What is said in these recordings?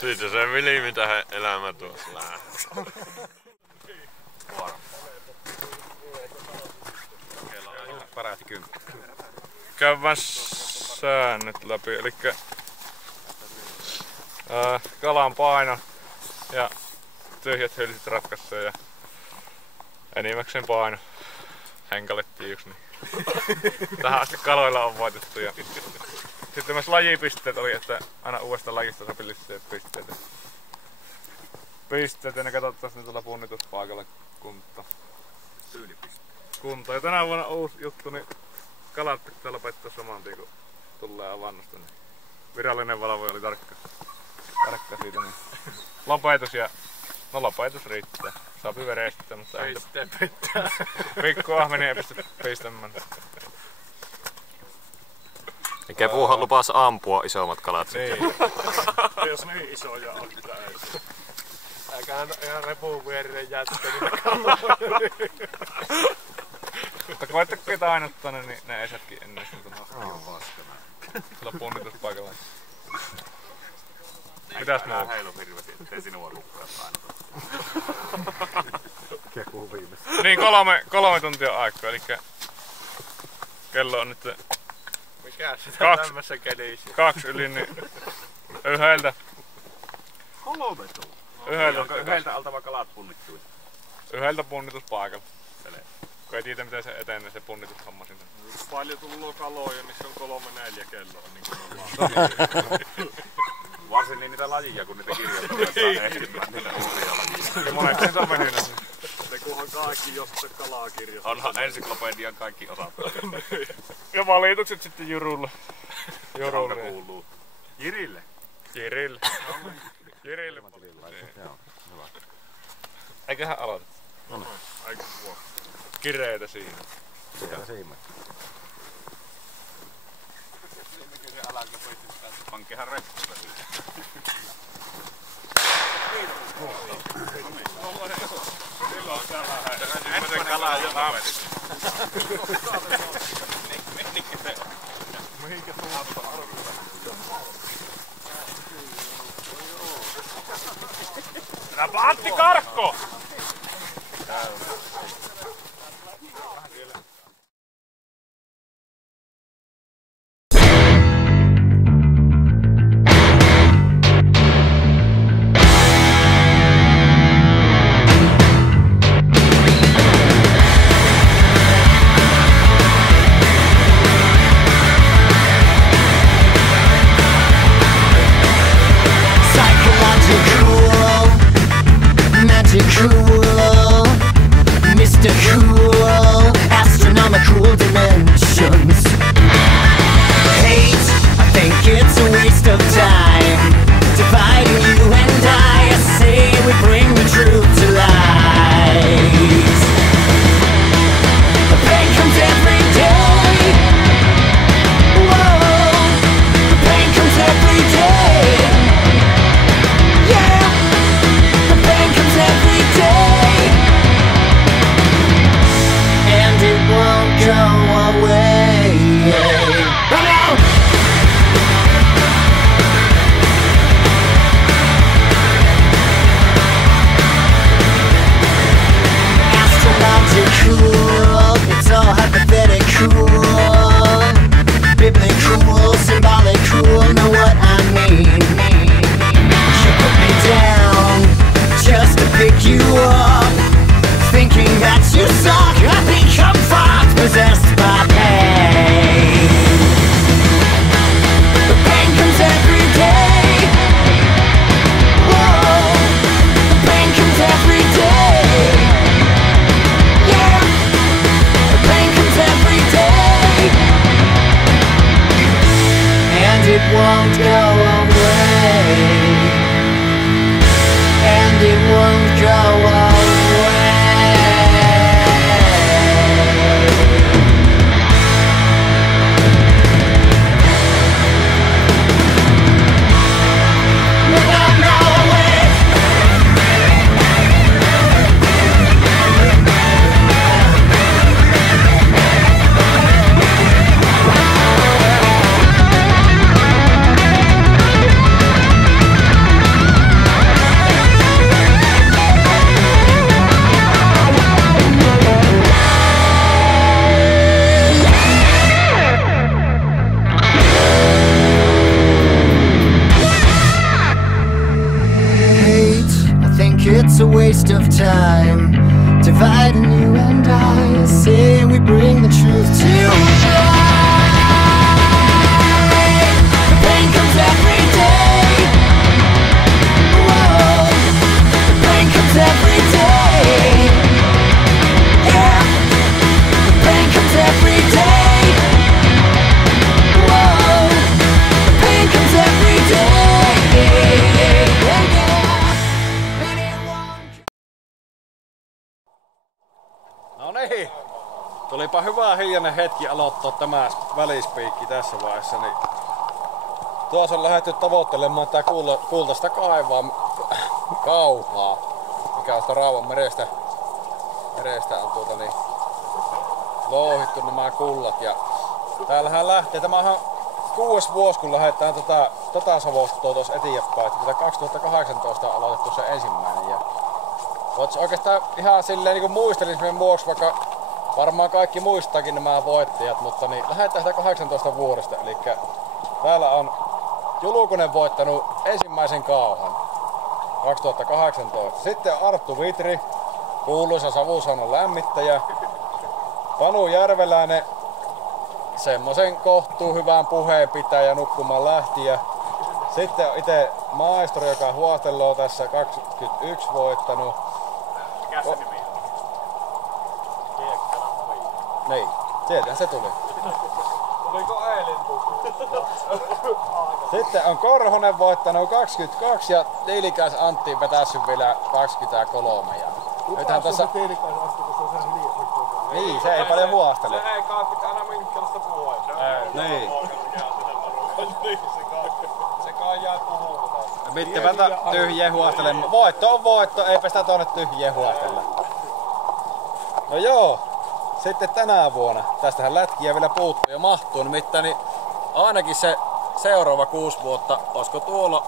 Siitä se vili, mitä elämä tuossa lähtee. Paräti 10. Käydään säännöt läpi, eli kalan paino ja tyhjät hylsyt ratkaisee ja enimmäkseen paino. Henkalettiin yksi niin. Tähän asti kaloilla on voitettu ja sitten myös lajipisteet oli, että aina uudesta lajista sopi lisää pisteet ja ne katsottaisiin tuolla punnituspaikalla kunto. Ja tänä vuonna uusi juttu, niin kalat pitää lopettaa saman tien kun tulee avannosta. Niin virallinen valvoja oli tarkka siitä. Niin lopetus ja no lopetus riittää. Saapi verestä, mutta ei pitää. Pikku ahmeni ei pysty pistämään. Kepuhan lupasi ampua isommat kalat. Niin. Jos niin isoja on, mitä ei. Äkään ihan repuun viereen jättä niitä kaloja. Mutta koittako ketä ainuttaa ne, niin ne esätkin ennen kuin tuolla punnituspaikalla. Mitäs muu? Heilu hirveästi, ettei sinua lukkoja painota. Kepu viimeistä. Niin 3 tuntia aikaa, eli kello on nyt Mikä sitä tämmössä kelissä? 2 yli, niin yhdeltä. 3 tuntia. Yhdeltä alta kalat punnittuisi? Yhdeltä punnituspaikalla. Kun ei tiedä miten se etenee se punnitushomma sinne. Paljon tullut kaloja, missä on 3-4 kelloa, niin kuin ollaan. Varsin niin niitä lajia, kun niitä kirjoittaa etsimään niitä uusia lajia. Moneksi se on mennyt. Ne kunhan kaikki jostain kalaa kirjoittaa. Onhan ensiklopedian kaikki osat. Ja valitukset sitten Jurulle. Jurulle kuuluu. Jirille? Jirille. Jirille. Joo, hyvä. Eiköhän aloiteta. No niin. Aika vuokka. Kireitä siinä. Siellä siimmä. Se alkaa poistaa. Pankkihan reppusta siitä. Silloin on täällä Ensimmäisen kalaa jo tapetit. Menikö se on? Mihinkä tuosta arvoa? Tänäpä Antti Karkko! Cool, Mr. Cool, astronomical dimensions. Hate, I think it's a waste of time. Dividing you and I say we bring the truth to light. The pain comes every day. Whoa, the pain comes every day. Yeah. Every day, and it won't go away. Oh no! Astronomical, it's all hypothetical, biblical, symbolical. Know what I mean? You put me down just to pick you up, thinking that you suck. I become fucked, possessed by pain. The pain comes every day. Whoa, the pain comes every day. Yeah, the pain comes every day, and it won't go away. And it won't go away. waste of time, dividing you and I. Say we bring the truth to light. The pain comes every day. Whoa. The pain comes every day. Yeah. The pain comes every day. Whoa. The pain comes every day. No niin, tulipa hyvä hiljainen hetki aloittaa tämä välispiikki tässä vaiheessa. Niin tuossa on lähdetty tavoittelemaan tää kultaista kauhaa, mikä on sitä Rauman merestä on louhittu nämä kullat. Ja täällähän lähtee, tämä on 6. vuosi kun lähdetään tätä savostoa tuossa eteenpäin. 2018 on aloitettu se ensimmäinen. Ja oikeastaan ihan silleen niin kuin muistelismen vuoksi, vaikka varmaan kaikki muistaakin nämä voittajat, mutta niin lähdetään sitä 18 vuodesta. Eli täällä on Julukonen voittanut ensimmäisen kauhan 2018. Sitten on Arttu Vitri, kuuluisa savusaunan lämmittäjä. Panu Järveläinen, semmosen kohtuu hyvän puheen pitäjä nukkumaan lähtiä. Sitten on itse maestro, joka huostelloo tässä 21 voittanut. Mikä se nimi on? Niin, sieltähän se tuli. Oliko eilen Sitten on Korhonen voittanut 22 ja Tiilikäis Antti vetässyt vielä 23. Ja nythän tässä... Niin, se ei paljon huostele. Se ei kai pitää aina minkälaista puhua. Niin. Se kai jää puhumaan. Mitte vältä tyhjiä huostelemaan. Voitto on voitto, eipä sitä tuonne tyhjiä huostella. No joo, sitten tänä vuonna. Tästähän lätkiä vielä puuttuu ja mahtuu. Nimittäin niin ainakin se seuraava 6 vuotta, olisiko tuolla,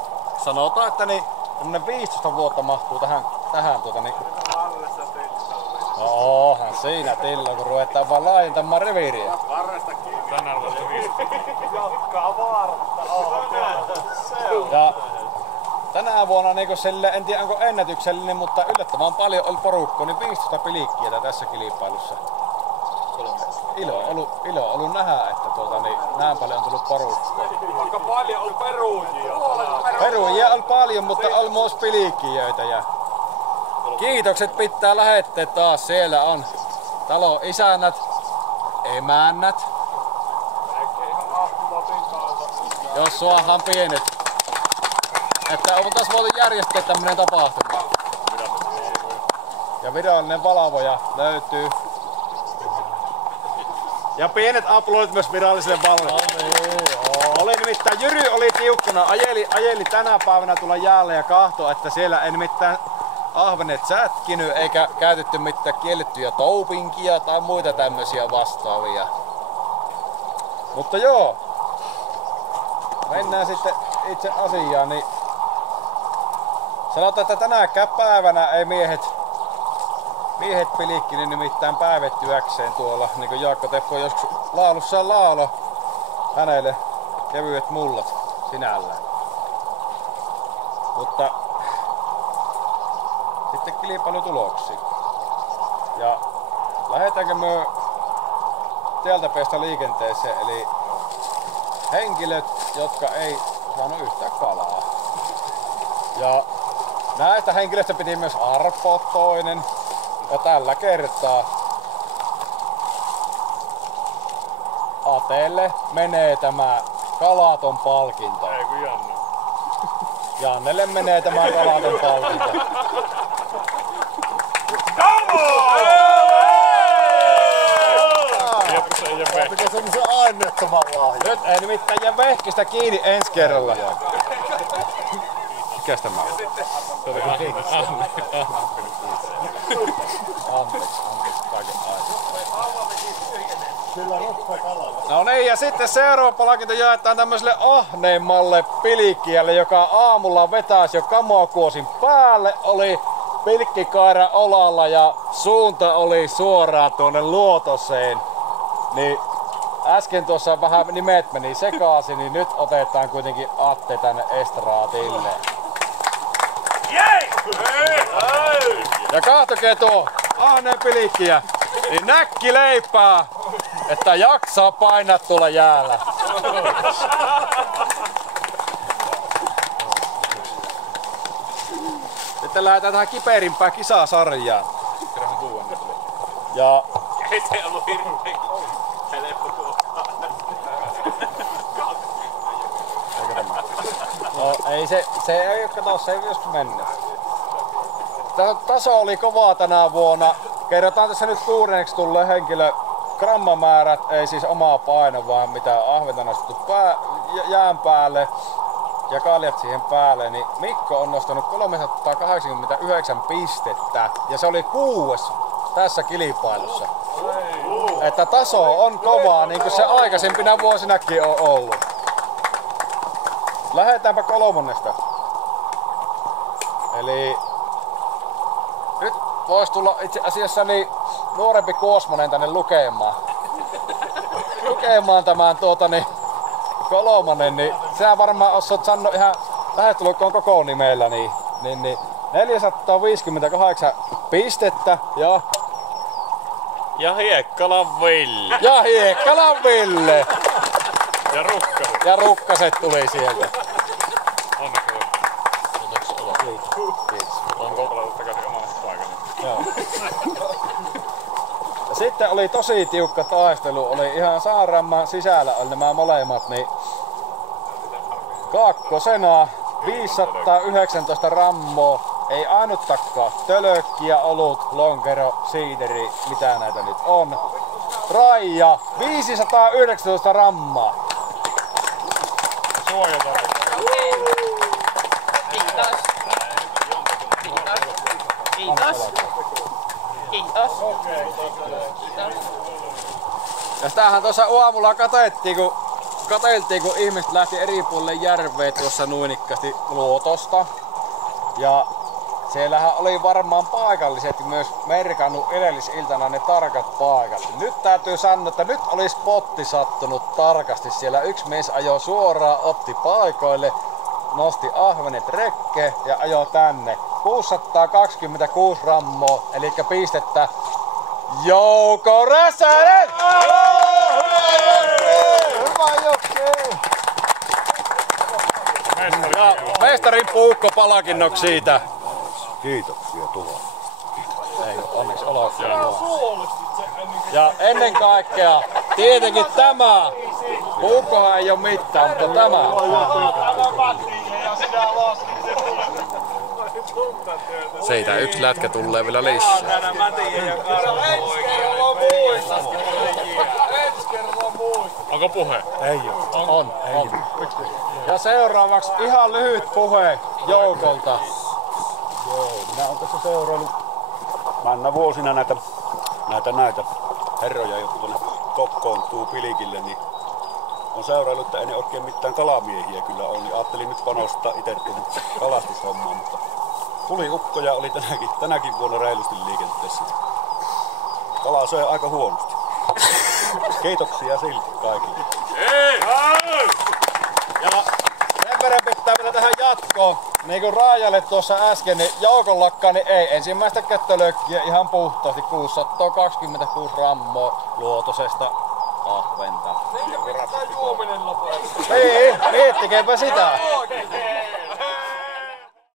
sanotaan, että niin 15 vuotta mahtuu tähän niin. No onhan siinä Tillo, kun ruvetaan vaan laajentamaan reviiriä. Tänään on se 15. Jokkaa vaarasta. Ja tänä vuonna niinku sille, en tiedä onko ennätyksellinen, mutta yllättävän paljon oli porukkaa, niin 15 pilikkiä tässä kilpailussa. Ilo on ollut nähdä, että niin, näin paljon on tullut porukkaa. Aika paljon on peruujia. Peruujia on paljon, mutta on myös pilikkijöitä. Ja kiitokset pitää lähettää taas. Siellä on talon isännät, emännät. Jos suohan pienet. Että oltais voitu järjestää tämmönen tapahtuma. Ja virallinen valvoja löytyy. Ja pienet aplodit myös viralliselle valvojalle. Oli nimittäin, Jyry oli tiukkana, ajeli tänä päivänä tulla jäälle ja kahto, että siellä ei nimittäin ahvenet sätkinyt eikä käytetty mitään kiellettyjä toupinkia tai muita tämmöisiä vastaavia. Mutta joo, mennään sitten itse asiaan. Niin sanotaan, että tänäkään päivänä ei miehet pilikkinyt nimittäin päivettyäkseen tuolla, niin kuin Jaakko Teppo joskus laulussaan laulo hänelle kevyet mullat sinällään. Mutta sitten kilpailutuloksiin. Ja lähdetäänkö me täältä päästä liikenteeseen, eli henkilöt, jotka ei saanut yhtään kalaa. Ja näistä henkilöistä piti myös Arpo toinen. Ja tällä kertaa Atelle menee tämä kalaton palkinto. Ei kun Janne. Jannelle menee tämä kalaton palkinto. Mikä semmosen aineettoman lahja? Nyt ei nimittäin jää vehkistä kiinni ensi kerralla. Mikäs tämä on? Anteeksi kaiken aikaa. No niin, ja sitten seuraava palkinto jaetaan tämmöiselle ahneimmalle pilikkiälle, joka aamulla vetäisi jo kamokuosin päälle, oli pilkkikaira olalla ja suunta oli suoraan tuonne Luotoseen. Niin äsken tuossa vähän nimet meni sekaisin, niin nyt otetaan kuitenkin Atte tänne estraatille. Ja kahtokee tuo ahneen pilikkiä, niin näkki leipää, että jaksaa painaa tuolla jäällä. Sitten lähdetään tähän kiperimpään kisasarjaan. Ja Ei se ollut hirveän helppo tuokkaa. no ei se ei kato, se ei joskus mennyt. Taso oli kovaa tänä vuonna. Kerrotaan tässä nyt 6. tulleen henkilö. Grammamäärät ei siis omaa paino, vaan mitä ahventa nostettu jään päälle ja kaljat siihen päälle, niin Mikko on nostanut 389 pistettä ja se oli 6. tässä kilpailussa. Että taso on kovaa, niin kuin se aikaisempina vuosinakin on ollut. Lähdetäänpä 3. Eli nyt voisi tulla itse asiassa niin nuorempi Kuosmonen tänne lukemaan tämän 3, niin sä varmaan osaat sanoa ihan lähetulkoon koko nimellä, niin 458 pistettä Ja Hiekkalan Ville. ja Hiekkalan Ville. Ja Rukkaset. Ja Rukkaset tuli sieltä. Onneksi olkoon. Kiitos. Onko palautu takaisin omalle paikalle? Joo. Ja sitten oli tosi tiukka taistelu, oli ihan Saarenmaan sisällä oli nämä molemmat, niin kakkosena 519 rammoa, ei ainuttakaan tölökkiä, olut, lonkero, siideri, mitä näitä nyt on. Raija 519 rammaa. Suojatari. Kiitos. Kiitos. Kiitos. Ja sitähän tuossa aamulla katseltiin, kun ihmiset lähti eri puolille järveä tuossa nuinikkaasti luotosta. Ja siellähän oli varmaan paikalliset myös merkannut edellisiltana ne tarkat paikat. Nyt täytyy sanoa, että nyt oli spotti sattunut tarkasti. Siellä yksi mies ajoi suoraan, otti paikoille, nosti ahvenet rekke ja ajoi tänne. 626 rammoa, eli pistettä Jouko Räsänen! Hyvä Jokki! Ja mestarin puukkopalakinnoksi siitä. Kiitoksia tuolla. Ei, onneksi olkoon. Ja ennen kaikkea, tietenkin tämä. Puukkohan ei oo mitään, mutta tämä. Siitä yksi lätkä tulee vielä lisää. Onko puhe? Ei oo. On. Ja seuraavaksi ihan lyhyt puhe Joukolta. Joo, minä olen tässä seuraillut mennä vuosina näitä herroja, jotka tuonne kokoontuu Pilikille, niin on seuraillut, että ei ne oikein mitään kalamiehiä kyllä ole, niin ajattelin nyt panostaa itse tuohon kalastushommaan, mutta tuli ukkoja oli tänäkin vuonna reilusti liikenteessä. Kala söi aika huonosti. Kiitoksia silti kaikille. Ja sen verran pitää vielä tähän jatkoon. Niin kuin Raajalle tuossa äsken, niin Joukon lakkaan, niin ei ensimmäistä kättölökkiä ihan puhtaasti 626 rammoa luotosesta ahventa. Minkä pitää juominen lopettaa? Niin, miettikääpä sitä.